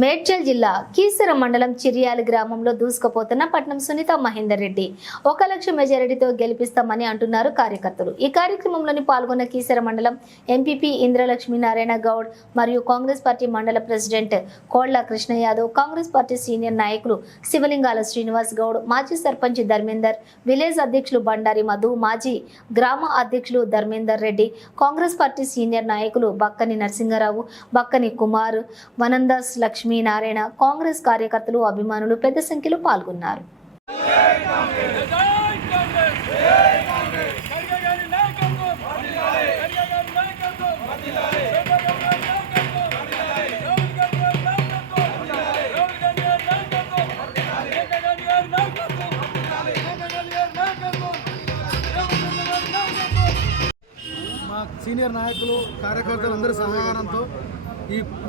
మేడ్చల్ జిల్లా కీసర మండలం చిర్యాల గ్రామంలో దూసుకుపోతున్న పట్నం సునీత మహేందర్ రెడ్డి 1 లక్ష మెజారిటీతో గెలిపిస్తామని అంటున్నారు కార్యకర్తలు. ఈ కార్యక్రమంలోని పాల్గొన్న కీసర మండలం ఎంపీపీ ఇంద్రలక్ష్మి నారాయణ గౌడ్ మరియు కాంగ్రెస్ పార్టీ మండల ప్రెసిడెంట్ కోళ్ల కృష్ణ యాదవ్, కాంగ్రెస్ పార్టీ సీనియర్ నాయకులు శివలింగాల శ్రీనివాస్ గౌడ్, మాజీ సర్పంచ్ ధర్మేందర్, విలేజ్ అధ్యక్షులు బండారి మధు, మాజీ గ్రామ అధ్యక్షులు ధర్మేందర్ రెడ్డి, కాంగ్రెస్ పార్టీ సీనియర్ నాయకులు బక్కని నరసింగరావు, బక్కని కుమార్, వనందాస్ లక్ష్మీనారాయణ, కాంగ్రెస్ కార్యకర్తలు, అభిమానులు పెద్ద సంఖ్యలో పాల్గొన్నారు. మా సీనియర్ నాయకులు కార్యకర్తలందరి సహకారంతో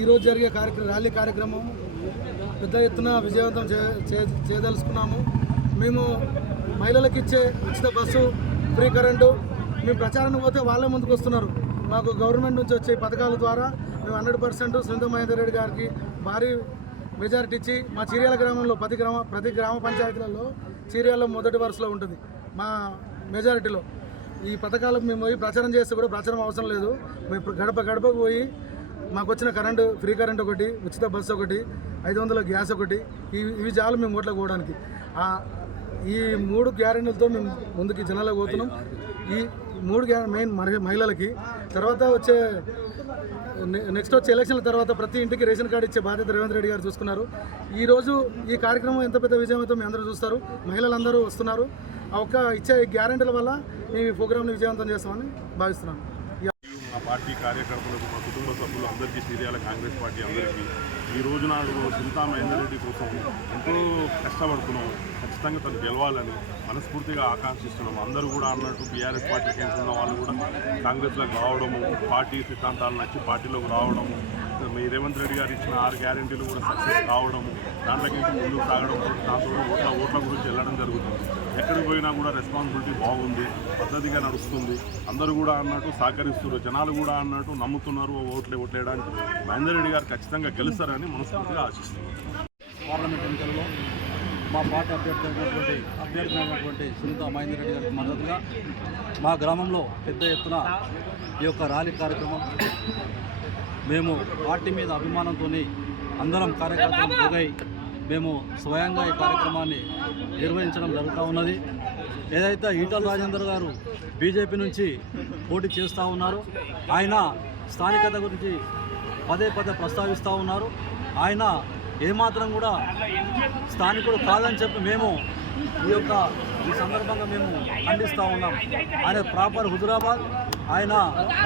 ఈరోజు జరిగే ర్యాలీ కార్యక్రమం పెద్ద ఎత్తున విజయవంతం చేయదలుచుకున్నాము. మేము మహిళలకు ఇచ్చే ఉచిత బస్సు, ఫ్రీ కరెంటు, మేము ప్రచారానికి పోతే వాళ్ళే ముందుకు వస్తున్నారు. మాకు గవర్నమెంట్ నుంచి వచ్చే పథకాల ద్వారా మేము 100% సునీత మహేందర్ రెడ్డి గారికి భారీ మెజారిటీ ఇచ్చి మా చీర్యాల గ్రామంలో ప్రతి గ్రామ పంచాయతీలలో చీర్యాలలో మొదటి వరుసలో ఉంటుంది మా మెజారిటీలో. ఈ పథకాలకు మేము పోయి ప్రచారం చేస్తే కూడా ప్రచారం అవసరం లేదు. మేము గడపకు పోయి మాకు వచ్చిన కరెంటు, ఫ్రీ కరెంట్ ఒకటి, ఉచిత బస్సు ఒకటి, 500 గ్యాస్ ఒకటి, ఇవి చాలు మేము ఓట్లకు పోవడానికి. ఈ 3 గ్యారెంటీలతో మేము ముందుకు జనాలకు పోతున్నాం. ఈ 3 మెయిన్ మహిళలకి. తర్వాత నెక్స్ట్ వచ్చే ఎలక్షన్ల తర్వాత ప్రతి ఇంటికి రేషన్ కార్డు ఇచ్చే బాధ్యత రేవంత్ రెడ్డి గారు చూసుకున్నారు. ఈరోజు ఈ కార్యక్రమం ఎంత పెద్ద విజయవంతం మీ అందరూ చూస్తారు. మహిళలందరూ వస్తున్నారు. ఇచ్చే గ్యారెంటీల వల్ల మేము ఈ ప్రోగ్రామ్ని విజయవంతం చేస్తామని భావిస్తున్నాను. మా పార్టీ కార్యకర్తలకు, మా కుటుంబ సభ్యులు అందరికీ, చీర్యాల కాంగ్రెస్ పార్టీ అందరికీ ఈ రోజు నాడు సునీత మహేందర్ రెడ్డి కోసం ఎంతో కష్టపడుతున్నాం. ఖచ్చితంగా తను గెలవాలని మనస్ఫూర్తిగా ఆకాంక్షిస్తున్నాము. అందరూ కూడా అన్నట్టు బీఆర్ఎస్ పార్టీకి ఉన్న వాళ్ళు కూడా కాంగ్రెస్లోకి రావడము, పార్టీ సిద్ధాంతాలు నచ్చి పార్టీలోకి రావడము, మీ రేవంత్ రెడ్డి గారు ఇచ్చిన 6 గ్యారెంటీలు కూడా సక్సెస్ కావడము, దాంట్లోకి ముందుకు సాగడంతో దాంతో ఓట్ల గురించి వెళ్ళడం జరుగుతుంది. ఎక్కడికి పోయినా కూడా రెస్పాన్సిబిలిటీ బాగుంది, పద్ధతిగా నడుస్తుంది. అందరూ కూడా అన్నట్టు సహకరిస్తున్నారు, జనాలు కూడా అన్నట్టు నమ్ముతున్నారు. ఓట్లేయడానికి మహేందర్ రెడ్డి గారు ఖచ్చితంగా గెలుస్తారని మనస్ఫూర్తిగా ఆశిస్తున్నారు. పార్లమెంట్ ఎన్నికలలో మా పార్టీ అభ్యర్థి సునీత మహేందర్ రెడ్డి గారికి మద్దతుగా మా గ్రామంలో పెద్ద ఎత్తున ఈ యొక్క ర్యాలీ కార్యక్రమం మేము పార్టీ మీద అభిమానంతో అందరం కార్యకర్తలు పోగై మేము స్వయంగా ఈ కార్యక్రమాన్ని నిర్వహించడం జరుగుతూ ఉన్నది. ఏదైతే ఈటల రాజేందర్ గారు బీజేపీ నుంచి పోటీ చేస్తూ ఉన్నారు, ఆయన స్థానికత గురించి పదే ప్రస్తావిస్తూ ఉన్నారు. ఆయన ఏమాత్రం కూడా స్థానికుడు కాదని చెప్పి మేము ఈ సందర్భంగా మేము ఖండిస్తూ ఉన్నాం. ఆయన ప్రాపర్ హుజురాబాద్, ఆయన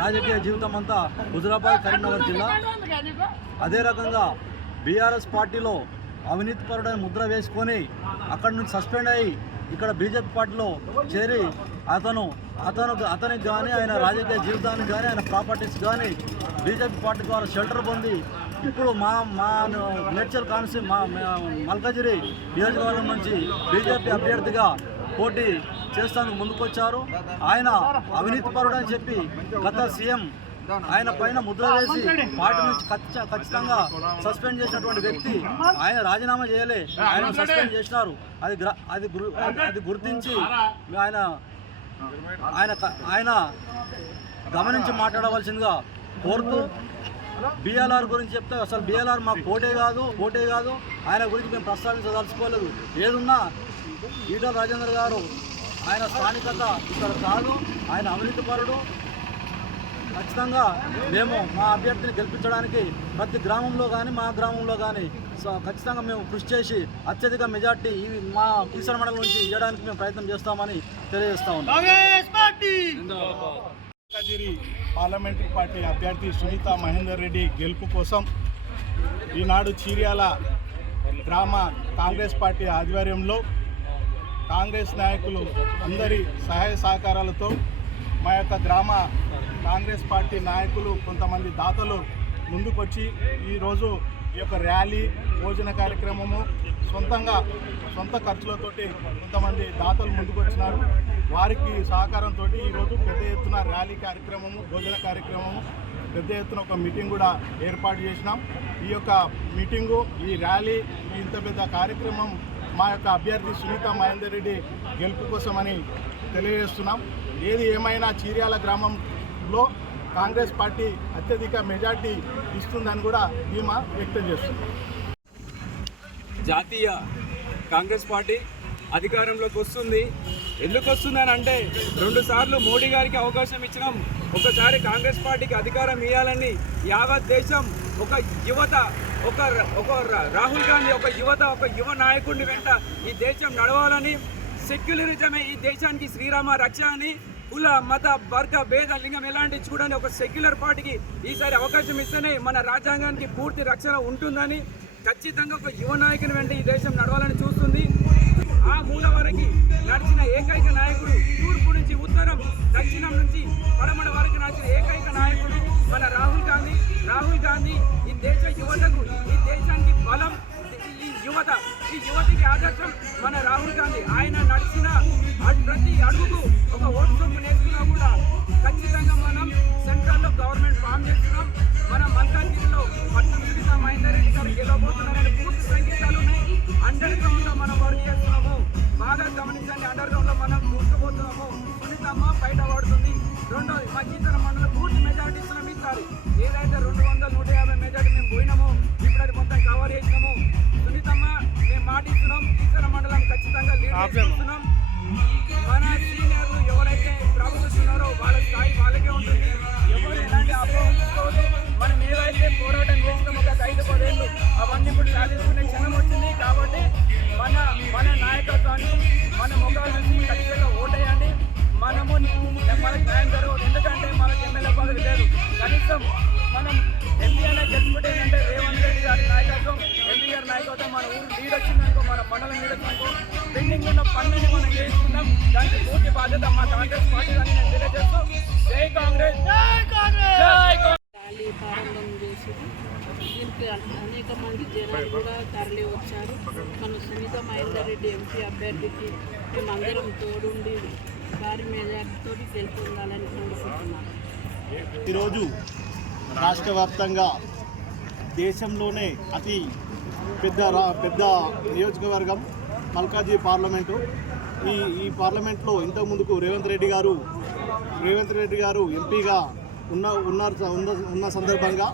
రాజకీయ జీవితం అంతా హుజురాబాద్, కరీంనగర్ జిల్లా. అదే రకంగా బీఆర్ఎస్ పార్టీలో అవినీతిపరుడని ముద్ర వేసుకొని అక్కడి నుంచి సస్పెండ్ అయ్యి ఇక్కడ బీజేపీ పార్టీలో చేరి అతనికి కానీ, ఆయన రాజకీయ జీవితానికి కానీ, ఆయన ప్రాపర్టీస్ కానీ బీజేపీ పార్టీ ద్వారా షెల్టర్ పొంది ఇప్పుడు మా మేడ్చల్ కాన్స్టిట్యూన్సీ మల్కాజిరి నియోజకవర్గం నుంచి బీజేపీ అభ్యర్థిగా పోటీ చేస్తానికి ముందుకొచ్చారు. ఆయన అవినీతిపరుడు అని చెప్పి గత సీఎం ఆయన పైన ముద్ర వేసి పార్టీ నుంచి ఖచ్చితంగా సస్పెండ్ చేసినటువంటి వ్యక్తి ఆయన రాజీనామా చేయలే, ఆయన సస్పెండ్ చేసినారు. అది గుర్తించి ఆయన గమనించి మాట్లాడవలసిందిగా కోరుతూ, బీఎల్ఆర్ గురించి చెప్తే అసలు బీఎల్ఆర్ మాకు పోటే కాదు, ఆయన గురించి మేము ప్రస్తావించదలుచుకోలేదు. ఏదున్నా ఈటల రాజేందర్ గారు ఆయన స్థానికత ఇక్కడ కాదు, ఆయన అవినీతిపరుడు. ఖచ్చితంగా మేము మా అభ్యర్థిని గెలిపించడానికి ప్రతి గ్రామంలో కానీ, మా గ్రామంలో కానీ ఖచ్చితంగా మేము కృషి చేసి అత్యధిక మెజార్టీ మా కీసర మండలం నుంచి ఇవ్వడానికి మేము ప్రయత్నం చేస్తామని తెలియజేస్తా ఉన్నాం. పార్లమెంటరీ పార్టీ అభ్యర్థి సునీత మహేందర్ రెడ్డి గెలుపు కోసం ఈనాడు చీర్యాల గ్రామ కాంగ్రెస్ పార్టీ ఆధ్వర్యంలో కాంగ్రెస్ నాయకులు అందరి సహాయ సహకారాలతో మా యొక్క గ్రామ కాంగ్రెస్ పార్టీ నాయకులు, కొంతమంది దాతలు ముందుకొచ్చి ఈరోజు ఈ యొక్క ర్యాలీ, భోజన కార్యక్రమము సొంత ఖర్చులతోటి కొంతమంది దాతలు ముందుకు వచ్చినారు. వారికి సహకారంతో ఈరోజు పెద్ద ఎత్తున ర్యాలీ కార్యక్రమము, భోజన కార్యక్రమము పెద్ద ఎత్తున ఒక మీటింగ్ కూడా ఏర్పాటు చేసినాం. ఈ యొక్క మీటింగు, ఈ ర్యాలీ, ఇంత పెద్ద కార్యక్రమం మా యొక్క అభ్యర్థి సునీత మహేందర్ రెడ్డి గెలుపు కోసమని తెలియజేస్తున్నాం. ఏది ఏమైనా చీర్యాల గ్రామంలో కాంగ్రెస్ పార్టీ అత్యధిక మెజార్టీ ఇస్తుందని కూడా ధీమా వ్యక్తం చేస్తున్నాం. జాతీయ కాంగ్రెస్ పార్టీ అధికారంలోకి వస్తుంది. ఎందుకు వస్తుందని అంటే 2 సార్లు మోడీ గారికి అవకాశం ఇచ్చినాం. ఒకసారి కాంగ్రెస్ పార్టీకి అధికారం ఇవ్వాలని యావత్ దేశం ఒక యువత, ఒక రాహుల్ గాంధీ, ఒక యువ నాయకుడిని వెంట ఈ దేశం నడవాలని, సెక్యులరిజమే ఈ దేశానికి శ్రీరామ రక్ష అని, కుల మత వర్గ భేద లింగం ఎలాంటి చూడని ఒక సెక్యులర్ పార్టీకి ఈసారి అవకాశం ఇస్తేనే మన రాజ్యాంగానికి పూర్తి రక్షణ ఉంటుందని, ఖచ్చితంగా ఒక యువ నాయకుని వెంట ఈ దేశం నడవాలని చూస్తుంది. ఆ మూల వరకు నడిచిన ఏకైక నాయకుడు, తూర్పు నుంచి ఉత్తరం, దక్షిణం నుంచి పడమర వరకు నడిచిన ఏకైక నాయకుడు మన రాహుల్ గాంధీ. ఈ దేశ యువతకు, ఈ దేశానికి బలం, ఈ యువతికి ఆదర్శం మన రాహుల్ గాంధీ. ఆయన నడిచిన ప్రతి అడుగుకు ఒక ఓటు సొమ్ము నేర్చుకున్నా కూడా ఖచ్చితంగా మనం సెంట్రల్లో గవర్నమెంట్ ఫామ్ చేస్తున్నాం. మన మల్కాజ్గిరిలో పట్నం సునీత మహేందర్ రెడ్డి గారు గెలవబోతున్నారని పూర్తి సంకేతాలు ఉన్నాయి. అండర్ గ్రౌండ్ లో మనం వర్క్ చేస్తున్నాము. బాగా గమనించండి, అండర్ గ్రౌండ్ లో మనం కూర్చోబోతున్నాము. సునీతమ్మ బయట పడుతుంది. రెండోది, మా కీసర మండలం పూర్తి మెజార్టీ ఇస్తున్నాం. ఈసారి ఏదైతే 200, 150 మెజార్టీ మేము పోయినామో ఇప్పుడు అది మొత్తం కవర్ చేసినాము. సునీతమ్మ మేము మాటిస్తున్నాం, కీసర మండలం ఖచ్చితంగా లీడ్ చేస్తున్నాం. మన సీనియర్లు ఎవరైతే ప్రభుత్వం వాళ్ళ స్థాయి వాళ్ళకే ఉంటుంది. ఎవరు ఎలాంటి అపోహలు మనం ఏవైతే పోరాటం చేస్తామో ఒక 5-10 ఏళ్ళు అవన్నీ ఇప్పుడు సాధించుకునే క్షణం వచ్చింది. కాబట్టి మన నాయకత్వాన్ని, మన ముఖాల నుంచి ఖచ్చితంగా ఓటేయండి. మనకు న్యాయం జరగదు. ఎందుకంటే మనకు ఎమ్మెల్యే పదవి లేదు. కనీసం మనం ఎంపీ అయినా గెలుచుకుంటే ఏంటంటే రేవంత్ రెడ్డి గారి నాయకత్వం, ఎంపీ గారి నాయకత్వం, మన ఊరు లీడ్ వచ్చిందనుకో, మన మండలం లీడ్ వచ్చిందనుకో, పెండింగ్ ఉన్న పనులని మనం చేసుకుంటాం. దానికి పూర్తి బాధ్యత మా కాంగ్రెస్ పార్టీ అని నేను తెలియజేస్తూ, జై కాంగ్రెస్, జై కాంగ్రెస్, జై కాంగ్రెస్. ర్యాలీ ప్రారంభం చేసి దీనికి అనేక మంది జనాలు కూడా తరలి వచ్చారు. మన సునీత మహేందర్ రెడ్డి ఎంపీ అభ్యర్థికి మేమందరం తోడుండి భారీ మెజార్టీతో గెలుపొందాలని కోరుకుంటున్నాను. ఈరోజు రాష్ట్ర వ్యాప్తంగా దేశంలోనే అతి పెద్ద నియోజకవర్గం మల్కాజ్గిరి పార్లమెంటు. ఈ పార్లమెంట్లో ఇంతకుముందుకు రేవంత్ రెడ్డి గారు ఎంపీగా ఉన్న సందర్భంగా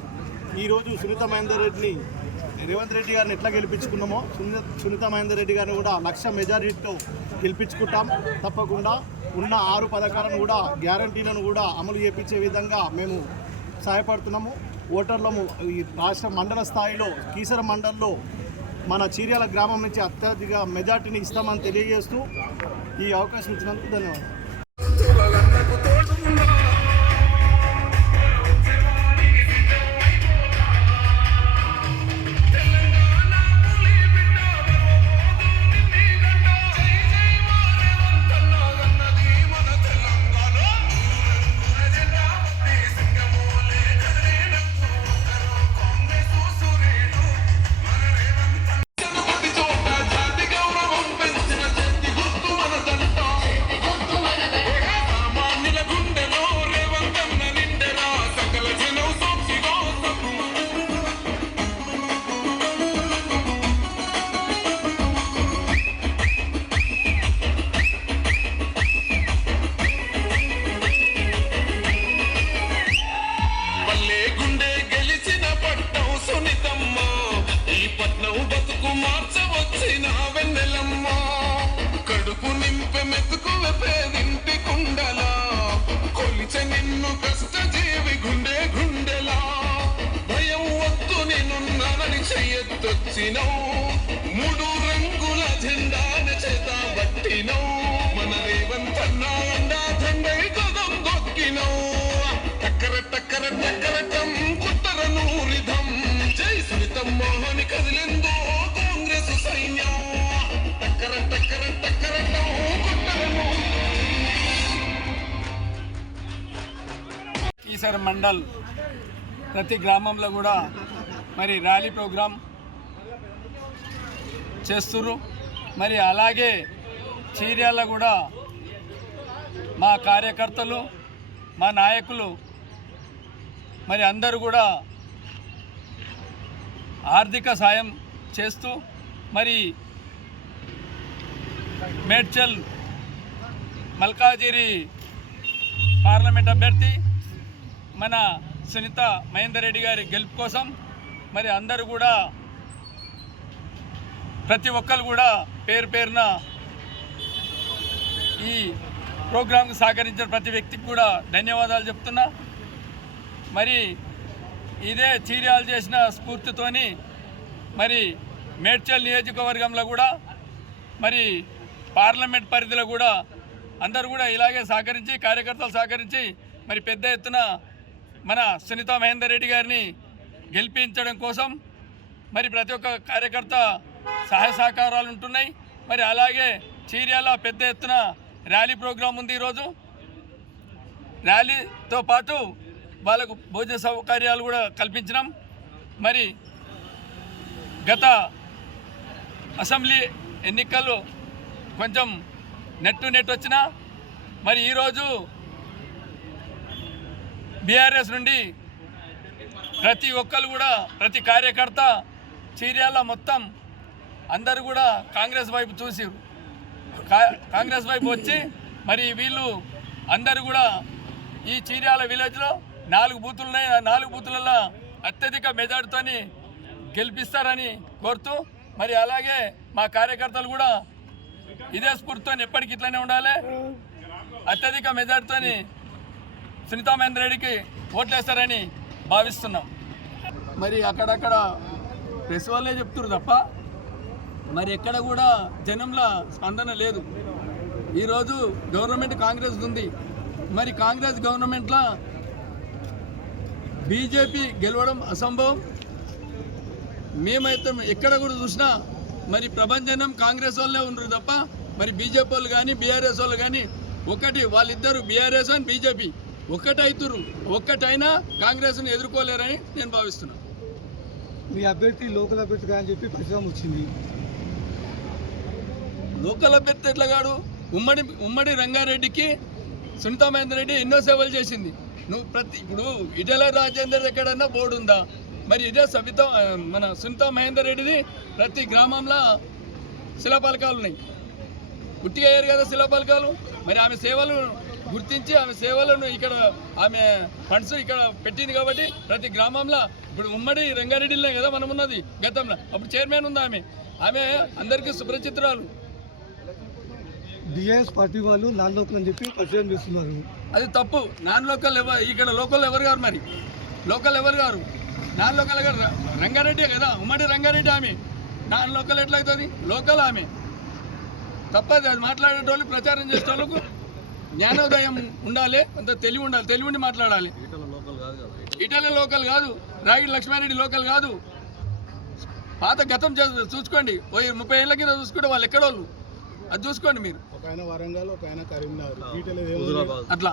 ఈరోజు సునీత మహేందర్ రెడ్డిని, రేవంత్ రెడ్డి గారిని ఎట్లా గెలిపించుకున్నామో సునీత మహేందర్ రెడ్డి గారిని కూడా 1,00,000 మెజారిటీతో గెలిపించుకుంటాం. తప్పకుండా ఉన్న 6 పథకాలను కూడా, గ్యారంటీలను కూడా అమలు చేయించే విధంగా మేము సహాయపడుతున్నాము. ఓటర్లము ఈ రాష్ట్ర మండల స్థాయిలో కీసర మండలంలో మన చీర్యాల గ్రామం నుంచి అత్యధిక మెజార్టీని ఇస్తామని తెలియజేస్తూ ఈ అవకాశం ఇచ్చినందుకు ధన్యవాదాలు. మూడు రంగుల జెండాన చేత పట్టినో మన రేవంతన్న అండా దండై కదం దొక్కినో టక్కర టక్కర టక్కరటం కుట్టర నూరిధం జై సునీతమ్మ అని కదిలిందో కాంగ్రెస్ సైన్యం టక్కర టక్కర టక్కరటం కుట్టర కీసర మండల్ ప్రతి గ్రామంలో కూడా మరి ర్యాలీ ప్రోగ్రాం చేస్తున్నారు. మరి అలాగే చీర్యాల కూడా మా కార్యకర్తలు, మా నాయకులు మరి అందరూ కూడా ఆర్థిక సాయం చేస్తూ మరి మేడ్చల్ మల్కాజిరి పార్లమెంట్ అభ్యర్థి మన సునీత మహేందర్ రెడ్డి గారి గెలుపు కోసం మరి అందరూ కూడా ప్రతి ఒక్కరు కూడా పేరు పేరున ఈ ప్రోగ్రాంకు సహకరించిన ప్రతి వ్యక్తికి కూడా ధన్యవాదాలు చెప్తున్నా. మరి ఇదే చీర్యాలు చేసిన స్ఫూర్తితోని మరి మేడ్చల్ నియోజకవర్గంలో కూడా మరి పార్లమెంట్ పరిధిలో కూడా అందరూ కూడా ఇలాగే సహకరించి కార్యకర్తలు సహకరించి మరి పెద్ద ఎత్తున మన సునీత మహేందర్ రెడ్డి గారిని గెలిపించడం కోసం మరి ప్రతి ఒక్క కార్యకర్త సహాయ సహకారాలు ఉంటున్నాయి. మరి అలాగే చీర్యాల పెద్ద ఎత్తున ర్యాలీ ప్రోగ్రాం ఉంది. ఈరోజు ర్యాలీతో పాటు వాళ్ళకు భోజన సౌకర్యాలు కూడా కల్పించినాం. మరి గత అసెంబ్లీ ఎన్నికలు కొంచెం నెట్ వచ్చినా మరి ఈరోజు బీఆర్ఎస్ నుండి ప్రతి ఒక్కరు కూడా ప్రతి కార్యకర్త చీర్యాల మొత్తం అందరూ కూడా కాంగ్రెస్ వైపు చూసి కాంగ్రెస్ వైపు వచ్చి మరి వీళ్ళు అందరూ కూడా ఈ చీర్యాల విలేజ్లో 4 బూతులు ఉన్నాయి. 4 బూతులలో అత్యధిక మెజార్టీతోని గెలిపిస్తారని కోరుతూ మరి అలాగే మా కార్యకర్తలు కూడా ఇదే స్ఫూర్తితో ఎప్పటికీ ఇట్లనే ఉండాలి. అత్యధిక మెజార్టీతోని సునీత మహేందర్ రెడ్డికి ఓట్లేస్తారని భావిస్తున్నాం. మరి అక్కడక్కడ ప్రెస్ వాళ్ళే చెప్తున్నారు తప్ప మరి ఎక్కడ కూడా జనంలో స్పందన లేదు. ఈరోజు గవర్నమెంట్ కాంగ్రెస్ ఉంది. మరి కాంగ్రెస్ గవర్నమెంట్లో బీజేపీ గెలవడం అసంభవం. మేమైతే ఎక్కడ కూడా చూసినా మరి ప్రభంజనం కాంగ్రెస్ వాళ్ళే ఉన్నారు తప్ప మరి బీజేపీ వాళ్ళు కానీ బీఆర్ఎస్ వాళ్ళు కానీ ఒకటి వాళ్ళిద్దరు బీఆర్ఎస్ అని బీజేపీ ఒక్కటైతురు. ఒక్కటైనా కాంగ్రెస్ని ఎదుర్కోలేరని నేను భావిస్తున్నాను. మీ అభ్యర్థి లోకల్ అభ్యర్థి అని చెప్పి పరిశ్రమ వచ్చింది. లోకల్ అభ్యర్థి ఎట్లాగాడు? ఉమ్మడి రంగారెడ్డికి సునీత మహేందర్ రెడ్డి ఎన్నో సేవలు చేసింది. ఇప్పుడు ఇటల రాజేందర్ ఎక్కడన్నా బోర్డు ఉందా? మరి ఇదే మన సునీత మహేందర్ రెడ్డిది ప్రతి గ్రామంలో శిలాపలకాలు ఉన్నాయి. గుట్టిగా అయ్యారు కదా శిలాపలకాలు. మరి ఆమె సేవలు గుర్తించి ఆమె సేవలను ఇక్కడ ఆమె ఫండ్స్ ఇక్కడ పెట్టింది కాబట్టి ప్రతి గ్రామంలో ఇప్పుడు ఉమ్మడి రంగారెడ్డిలోనే కదా మనం ఉన్నది. గతంలో అప్పుడు చైర్మన్ ఉంది ఆమె అందరికీ సుపరిచితురాలు. బీఆర్ఎస్ పార్టీ వాళ్ళు నాన్ లోకల్ అని చెప్పి పరిచయం చేస్తున్నారు. అది తప్పు. నాన్ లోకల్ ఇక్కడ లోకల్ ఎవరు గారు? మరి లోకల్ ఎవరు గారు? నాన్ లోకల్ గారు రంగారెడ్డి కదా, ఉమ్మడి రంగారెడ్డి. ఆమె నాన్ లోకల్ ఎట్లయితుంది? లోకల్ ఆమె. తప్పది. అది మాట్లాడేటోళ్ళు ప్రచారం చేసేటోళ్ళకు జ్ఞానోదయం ఉండాలి, అంత తెలివి ఉండాలి. తెలివి ఉండి మాట్లాడాలి. ఇటల లోకల్ కాదు, రాగిడి లక్ష్మారెడ్డి లోకల్ కాదు. పాత గతం చూసుకోండి. 30 ఏళ్ళ కింద చూసుకుంటే వాళ్ళు ఎక్కడోళ్ళు అది చూసుకోండి మీరు. ఒక ఆయన వరంగల్, ఒక ఆయన కరీంనగర్, అట్లా